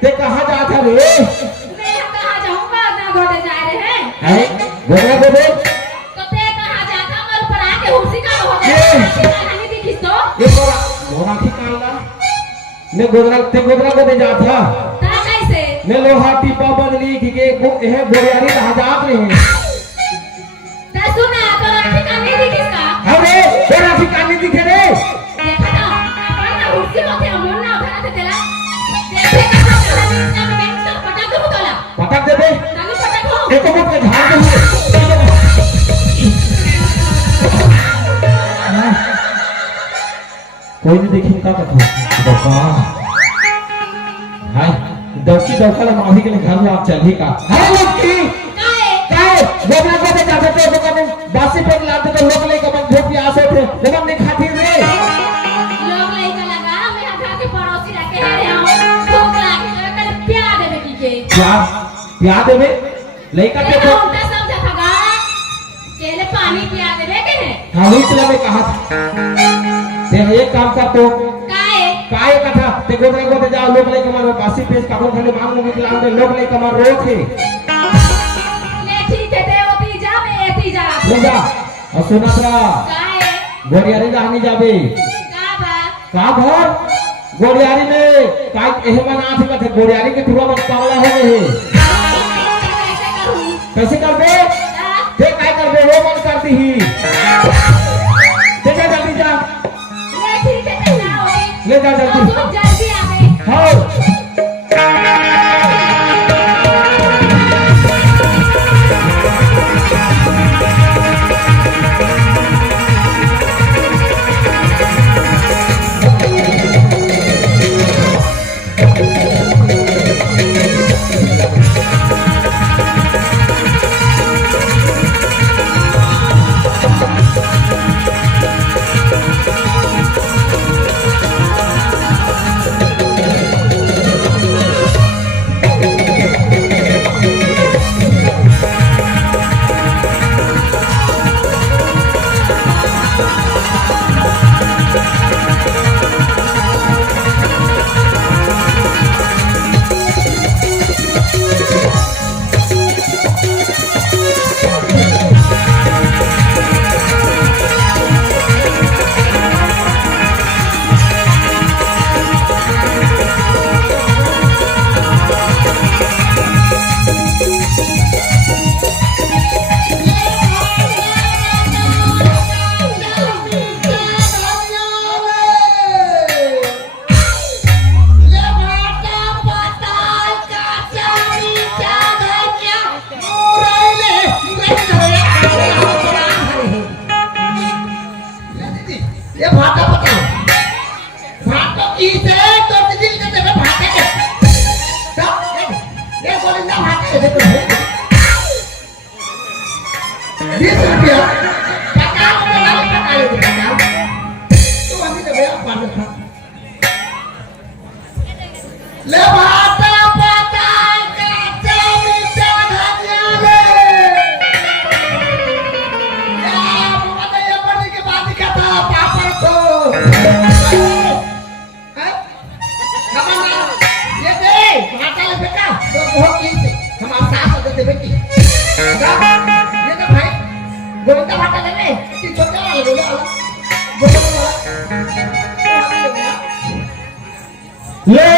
ते कहाँ जाता रे? मैं कहाँ जाऊँगा? ना गोदे जा रहे हैं। गोदे गोदे? तो ते कहाँ जाता? मर पर आके हुसी का होते हैं। कहानी दिखी तो? ये गोरा की काला? मैं गोदरा गोदे जाता? ता कैसे? मैं लोहा टीपा बदली के वो यह बोरियारी लहजात नहीं है। ता सुना तो राखी कहानी दिखी का? अरे गोरा की कहानी दिखे रे? देखा ना? अपन ना हुसी होते हैं मन ना उठाना थे तेरा। देखा ना कहानी ना मैं तो पटाख हो तोला। पटाख दे बे? ताकि पटाख हो। देखो मुझे झाड़ दे। कोई नहीं देखी क्या करता दौका हाय दौकी दौका ला माफी के लिए घर में आप चल ही का हाय लड़की काहे गोबरा को दे जाते थे दुकान में बासी पे लाते तो लोग लेके मन धोपी आसे थे लेकिन नहीं खाती रे लोग लेके लगा मैं हटा के पड़ोसी रखे हैं हम भूख लगी कल प्यार देवे की के प्यार देवे लेका पे तो उल्टा समझा था गा केले पानी पिया देवे के है हां वही चला मैं कहा ते एक काम कर तो काय कथा ते गोदरे गोदे जाओ लोग लेके मारो बासी पेश काबू खाली मांग मुंगे खिलाओ दे लोग लेके मार रोक है ले ठीक है ते ओती जा मैं एती जा ले जा और सुना था काय गोरियारी रानी जाबे का घर गोरियारी में काय एहमान आथे कथे गोरियारी के तुरा मत पावला हो गए कैसे कर बे ते काय कर बे वो मन करती ही ते जा जल्दी जा ले ठीक है ना ले जा जल्दी जल्दी आवे हाँ ले भाता पता काचा मीठा धनिया ले या मुझे ये पढ़ने के बाद ही कहता पापड़ को ये दे भाता ले बेटा तो बहुत इजी हमारे साथ दे बेटी ये तो भाई गोविंदा भाता ले ले कि छोटा वाला ले ले गोविंदा ले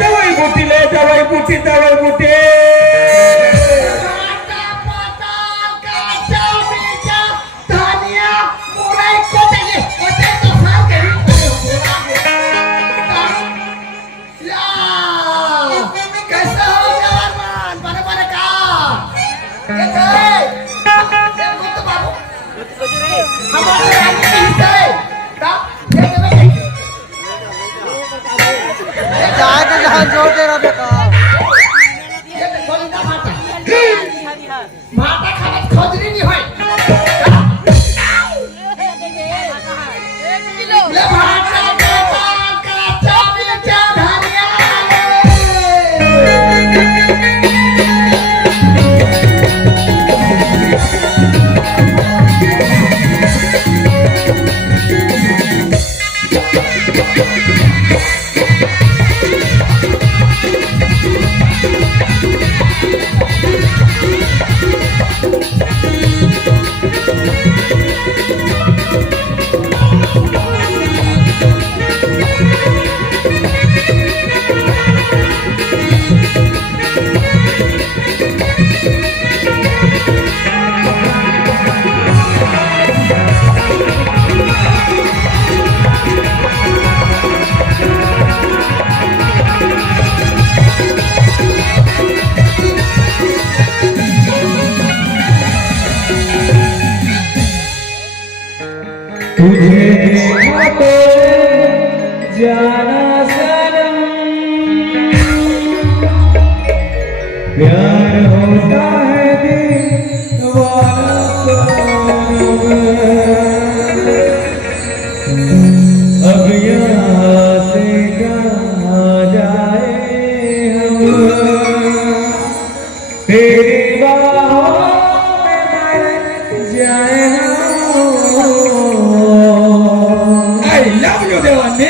दवाई बूटी ले दवाई बूटी भाता पता काचा मीठा धनिया मुरई को चाहिए वो चाहिए तो साल के ही या कैसा हो जवान बने बने का कैसे ये तो बाबू हमारे आगे नहीं है ता ये तो जाके जहाँ जोर दे रहा बेटा ये तो गोविंदा भाता भाता खाने खोजरी नहीं है ले भाता पता काचा मीठा धनिया तुझे देखा तो जाना सनम प्यार होता है दीवाना सनम अब यहाँ से कहाँ जाए हम तेरी बाहों में मर जाए I love you, Devani.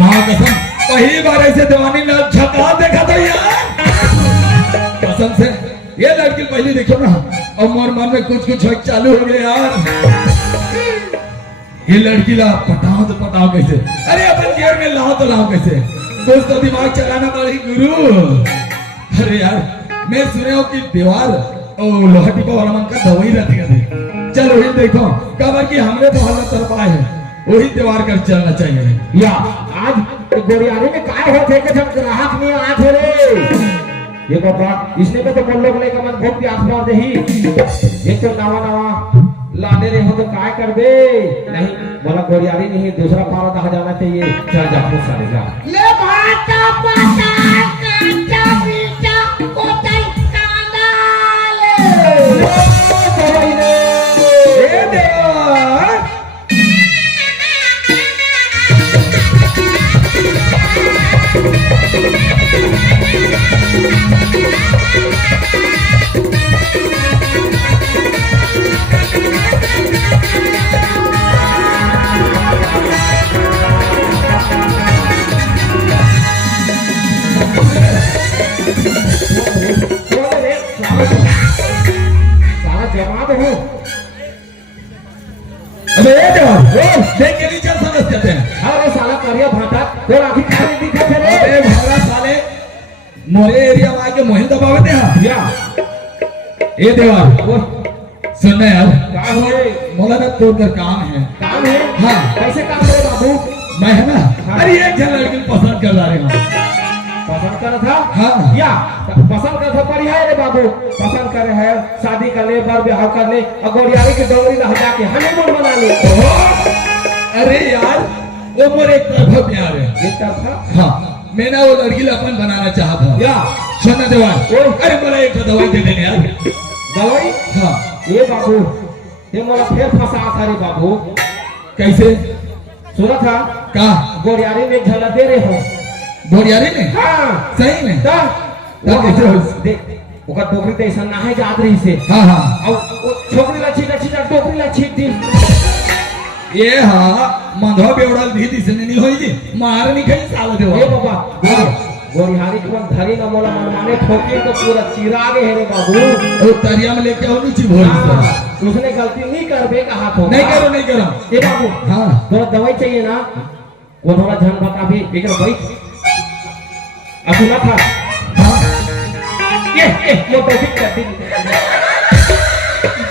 माँ कसम पहली बार ऐसे दीवानी ने झका देखा था यार कसम से ये लड़की पहली देखो ना और मोर मन में कुछ चालू हो गया यार ये लड़की ला पटाओ तो पटाओ कैसे अरे अपन गेर में लाओ तो लाओ कैसे कुछ तो दिमाग चलाना पड़ेगी गुरु अरे यार मैं सुने हो कि दीवार ओ लोहा टिपा वाला मन का दवाई रहती है चल वही देखो कबर की हमने तो हालत तरफ आए हैं वही त्योहार कर चलना चाहिए या आज गोरियारी में काय होते के सब ग्राहक नहीं आत हो रे ये बाबा इसने में तो बोल लोग लेके मन बहुत प्यास मार दे ही एक तो नवा लाने रहे हो तो काय कर दे नहीं बोला गोरियारी नहीं दूसरा पारा कहा जाना चाहिए चल जा खुद सारे जा ले भाता पता काचा मीठा कोतई कांदा ले ए देवा अबे देख के नीचे समझ जाते हैं अरे साला करिया भाटा तो आखिर खाली दिखा थे रे अबे भाड़ा साले मोरे एरिया में आके मोहिल दबावे दे या ए देवा सुनना यार क्या हो मोला ना तो कर काम है हाँ कैसे काम करे बाबू मैं है ना अरे एक जन लड़की पसंद कर रहे हैं पसंद कर था हाँ या पसंद कर था पर है रे बाबू पसंद करे है शादी कर ले बार ब्याह कर ले और गोरियारी की डोंगरी ला जाके हनीमून मना ले अरे यार वो मोरे एक तरफा प्यार है एक तरफा हाँ मैं ना वो लड़की अपन बनाना चाहता या सुनना देवा अरे मोला एक दवाई दे देने यार दवाई हाँ ये बाबू ये मोला फिर फंसा था रे बाबू कैसे सुना था का गोरियारी में झलक दे रहे हो बोरियारी में हाँ सही में ता ता कैसे हो देख ओकर डोकरी तो ऐसा ना है जात रही से हाँ हाँ और वो छोकरी ला छीटा डोकरी ला छीट दी ये हाँ मंधवा बेवड़ल भी दिसने नहीं होई जी मार नहीं खाई साल दे ए बाबा गोरिहारी के मन धरी न मोला मनमाने ठोकी तो पूरा चिरा गए है रे बाबू और तरिया में लेके आओ नीचे भोर हाँ, उसने गलती नहीं करबे कहा तो नहीं करो ए बाबू हाँ थोड़ा दवाई चाहिए ना वो थोड़ा ध्यान बता भी एक भाई असुना था हाँ ये तो ठीक कर दी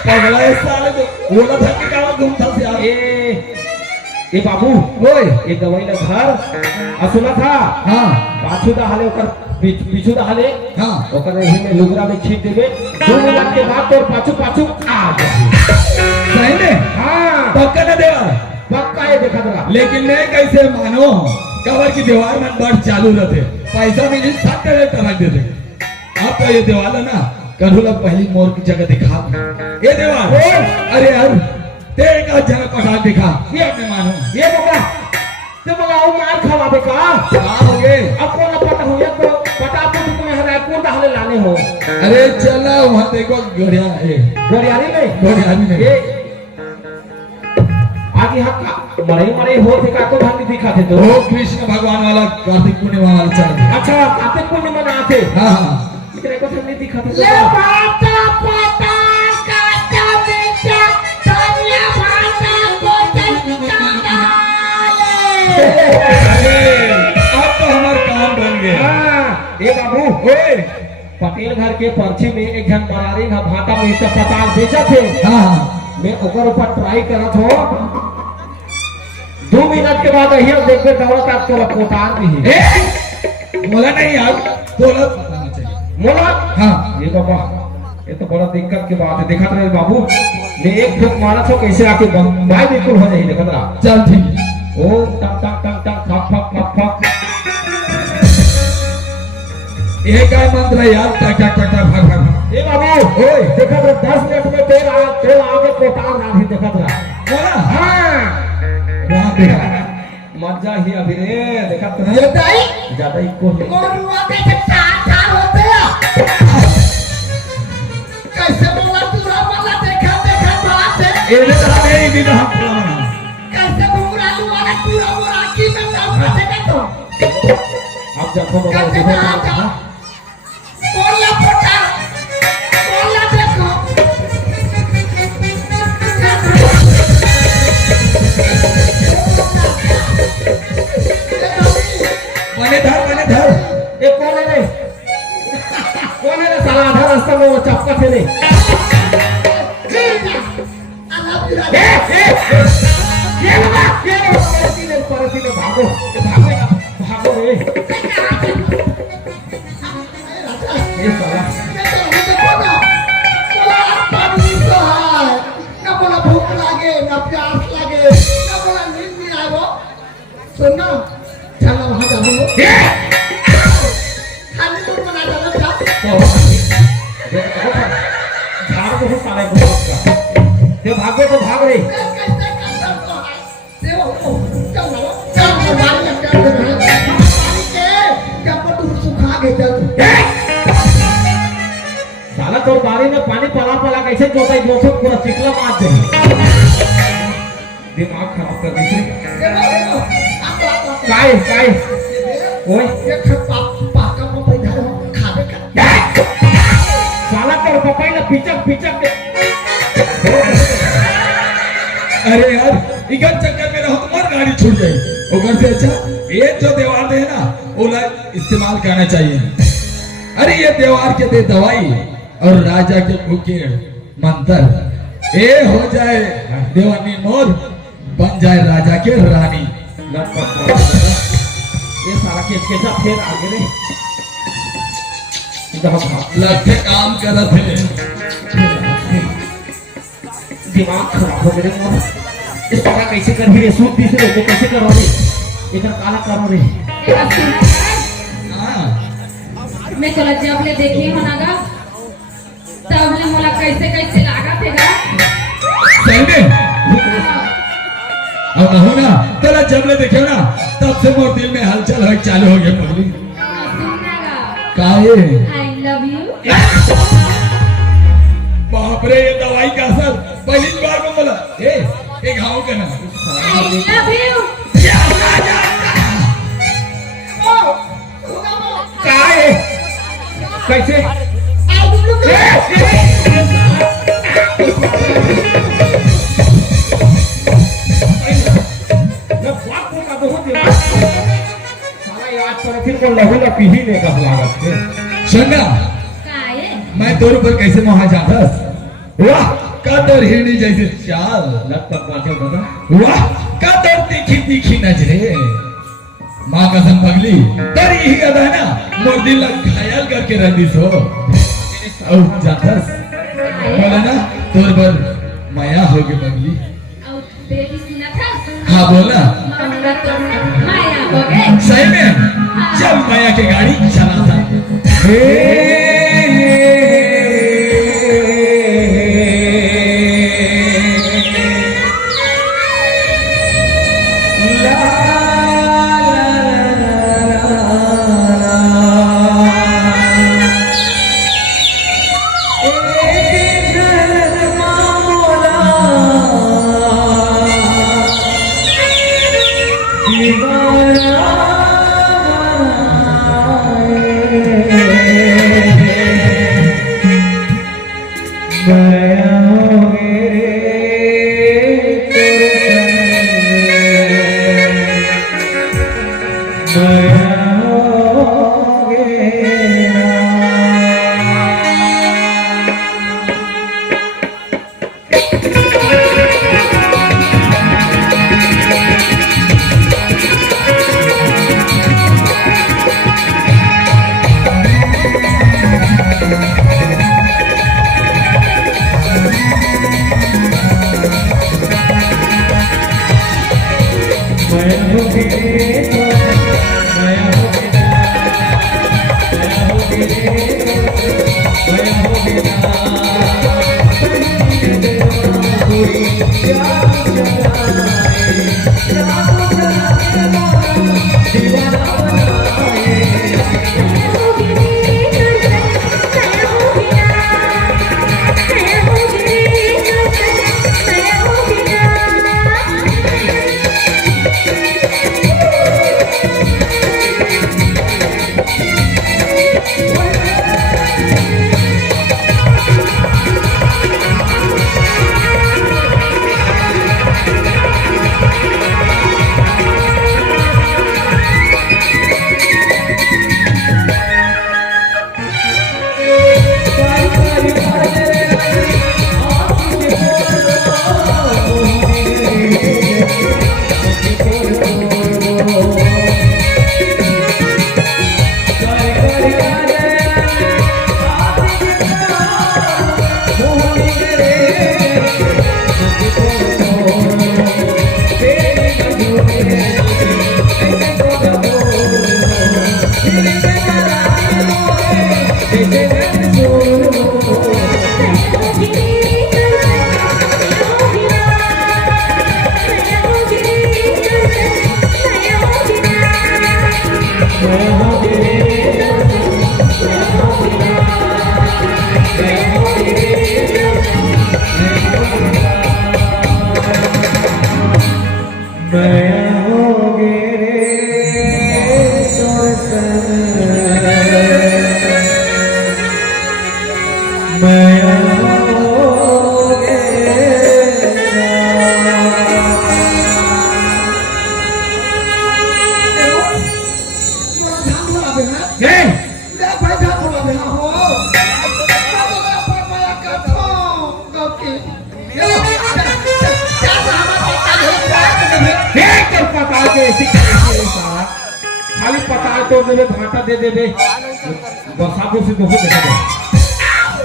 पगला है साले तो बोला था कि काला घूमता से यार ए बाबू ओए ये दवाई ला घर असुना था हाँ पाछू दा हाले ओकर पीछू दा हाले हाँ ओकर एही में लुगरा में छीट देबे 2 मिनट के बाद तोर पाछू आ जाए सही में हां पक्का न देवा पक्का ये देखा दरा लेकिन मैं कैसे मानो कवर की दीवार में बढ़ चालू रहते पैसा भी नहीं साथ करे टरक देते आप तो ये दीवार है ना करूला पहली मोर की जगह दिखा ये दीवार अरे यार तेरे का जरा पटाख दिखा ये मैं मानो ये बाबा तो बोला वो मार खवाबे का हो गए अब कौन पता हो या तो पता तो तुम्हें हरायपुर दा हाले लाने हो अरे चला वहां देखो गड़िया है गोरियारी में गड़ियारी में ये आगे हक मरे हो थे का तो धन दिखा थे तो वो कृष्ण भगवान वाला कार्तिक पूर्णिमा वाला चल अच्छा कार्तिक पूर्णिमा में आते हाँ हाँ इतने को धन दिखा थे ले बाता पता काटा बेटा तन्या भाता को अरे अब तो हमारा काम बन गया हाँ ये बाबू ओए पटेल घर के पर्ची में एक जन मरारी का भाटा में से पताल बेचा थे हाँ हाँ मैं ओकर ऊपर ट्राई करत हो 2 मिनट के बाद यही देखबे दौड़त आप तो कोतार भी है बोला नहीं यार बोला बताना चाहिए मोला हाँ ये बाबा ये तो बड़ा दिक्कत की बात है देखा रहे बाबू मैं एक ठोक मारा तो कैसे आके भाई बिल्कुल हो जाए देखा रहा चल ठीक ओ टक टक टक टक फक फक फक फक ये क्या मंत्र है यार टक टक टक टक फक फक ए बाबू ओए देखा तो 10 मिनट में तेरा आगे कोतार ना भी देखा रहा बोला हां रात देखा मजा ही अभी रे देखा तो ये दाई ज्यादा इको है गोरुआ के चाचा होते हैं कैसे बोला तूरा वाला देखा बात है ये देखा नहीं भी तो हम पूरा बना कैसे घूरा वाला पूरा मोरा की में नाम देगा तो अब देखो बाबा कैसे देखो कहा जा बोला पोटा बोला देखो बने धर ये कौन है रे साला आधा रास्ता में वो चपका थे रे ये बाबा परसी ने भागो रे ये साला भूख लागे ना प्यास लागे ना बोला नींद नहीं आए सुनना चलो वहां जाओ खाली दूर बना जाना था झाड़ बहुत सारे बहुत का ते भागो तो भाग रे कैसे कर तो है देखो चलो चलो हमारी अंदर पानी के जब तू सुखा गए चल साला तोर बारी में पानी पला कैसे जोताई जोसो पूरा चिकला मार दे दिमाग खराब कर दी देखो काय ओए ये पाका को पैदा खावे का साला तोर पपाई ना पिचक अरे यार इधर चक्कर में रहो तो मर गाड़ी छूट जाए और घर से अच्छा ये जो दीवार है ना ओला इस्तेमाल करना चाहिए अरे ये दीवार के दे दवाई और राजा के भूखे मंत्र ये हो जाए देवानी मोर बन जाए राजा के रानी ये सारा कैसा फिर आगे रे इधर हम लगते काम कर रहे दिमाग खराब हो गए मोर इस तरह कैसे कर रे सूट पीस रे तो कैसे करो रे इधर काला करो रे हाँ मैं तो जब ले देखी हो नागा तब ले मोला कैसे लागा थे गा सही में अब हम हूं ना तेरा जब ले देखियो ना तब से मोर दिल में हलचल हो चालू हो गया पगली काहे आई लव यू बाप रे ये दवाई का असर पहली बार में बोला ए घाव का ना आई लव यू काहे कैसे संगा मैं तोर ऊपर कैसे मोहा जाता वाह का तोर हिरनी जैसे चाल लगभग बातें बता वाह का तोर तीखी तीखी नजरे माँ कसम पगली तर यही अदा है ना मोर दिल घायल करके रख दी सो और जातस बोला ना तोर पर माया हो गई पगली हाँ बोला माया हो गए सही में जब माया की गाड़ी चला था खाली पताल तोड़ देवे घाटा दे देवे बरसातों से दोस्त दे देवे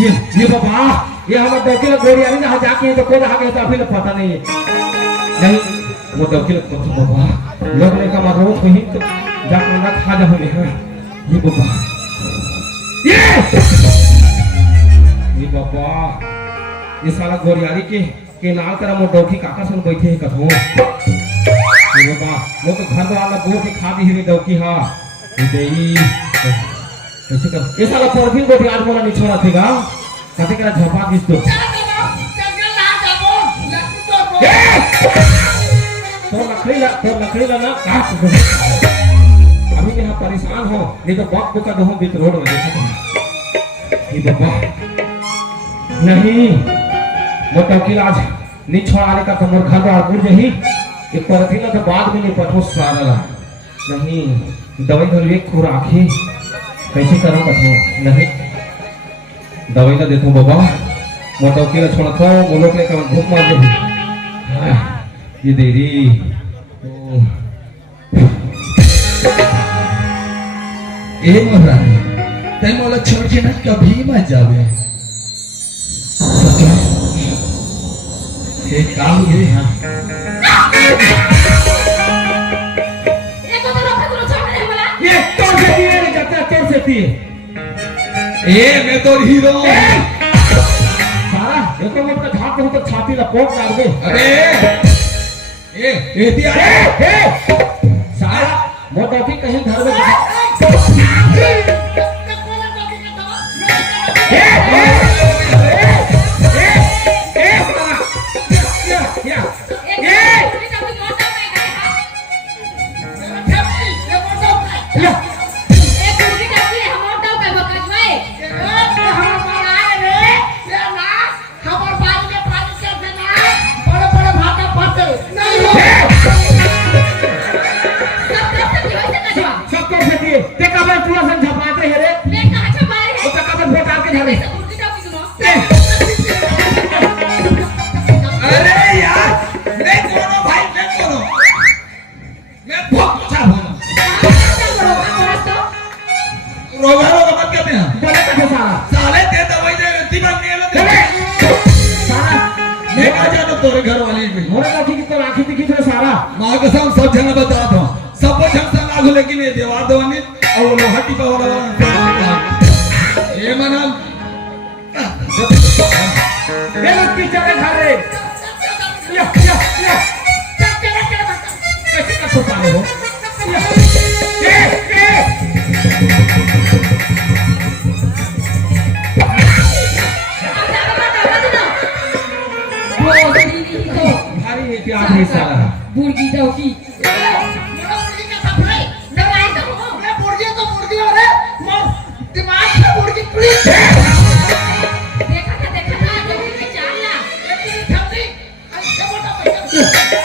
ये बाबा ये हमारे देखे गोरिया नहीं ना जाके तो कोई आगे तो अभी पता नहीं है नहीं वो दौकी को तो बाबा लोग ने का रोज वही तो जाकर ना खा जा होने है ये बाबा ये बाबा ये साला गोरियारी के नाल तेरा मो दौकी काका सन बैठे है कथो ये बाबा लोग तो घर वाला बोल के खा दी है दौकी हां ये देई कैसे कर ये साला परफ्यूम को आज मोला नहीं छोड़ा थेगा कते करा झपा दिस तो तो लकड़ी ला ना काट दो अभी मैं यहाँ परेशान हो नहीं तो बक बुका दो बीच रोड में देखा ये बाबा नहीं मोटा किलाज नहीं छोड़ाने का तो मोर घर बार बुझ ही एक परथी ना तो बाद में नहीं पठो सारा नहीं दवाई घर एक खुराक ही कैसे करूं कथो नहीं दवाई ना देता बाबा मोटा किला छोड़ा था बोलो के कम भूख मार दे ये देरी ए मोरा तै मोला छोड़ के ना कभी मत जावे ये काम ये हां एको तो रखा तो छोड़ दे मला ये तोड़ से दिए रे जाता तोड़ से दिए ए मैं तो हीरो सारा एको मत का झाप हो तो छाती ला पोक मार दे अरे ए दिया ए सारा मोटा की कहीं घर में घर वाली भी मोरे लाठी की तो लाठी दिखी तो सारा मां कसम सब जन बता था सब जन से लागू लेकिन ये देवार दवानी और लोहा टिपा वाला ये मना ये लोग पीछे खा रहे या कैसे कर सकता है वो भारी है क्या है सारा बुर्गी दौकी दवाई तो हो मुर्गी तो मुर्गी हो रे दिमाग से मुर्गी प्लीज देखा ना दौकी के चालना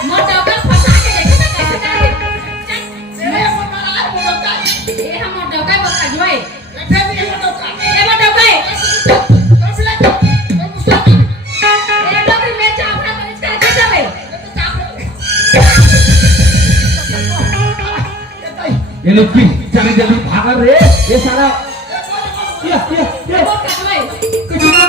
मोटा का फंसा के देखा ना कैसे करे ये मोटा है मोटा ए हम मोटा का बका जोए ऐसे भी मोटा ए मोटा का ये लोग भी चले जल्दी भाग रहे ये सारा या बका जोए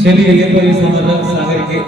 चलिए ये तो इस सागर के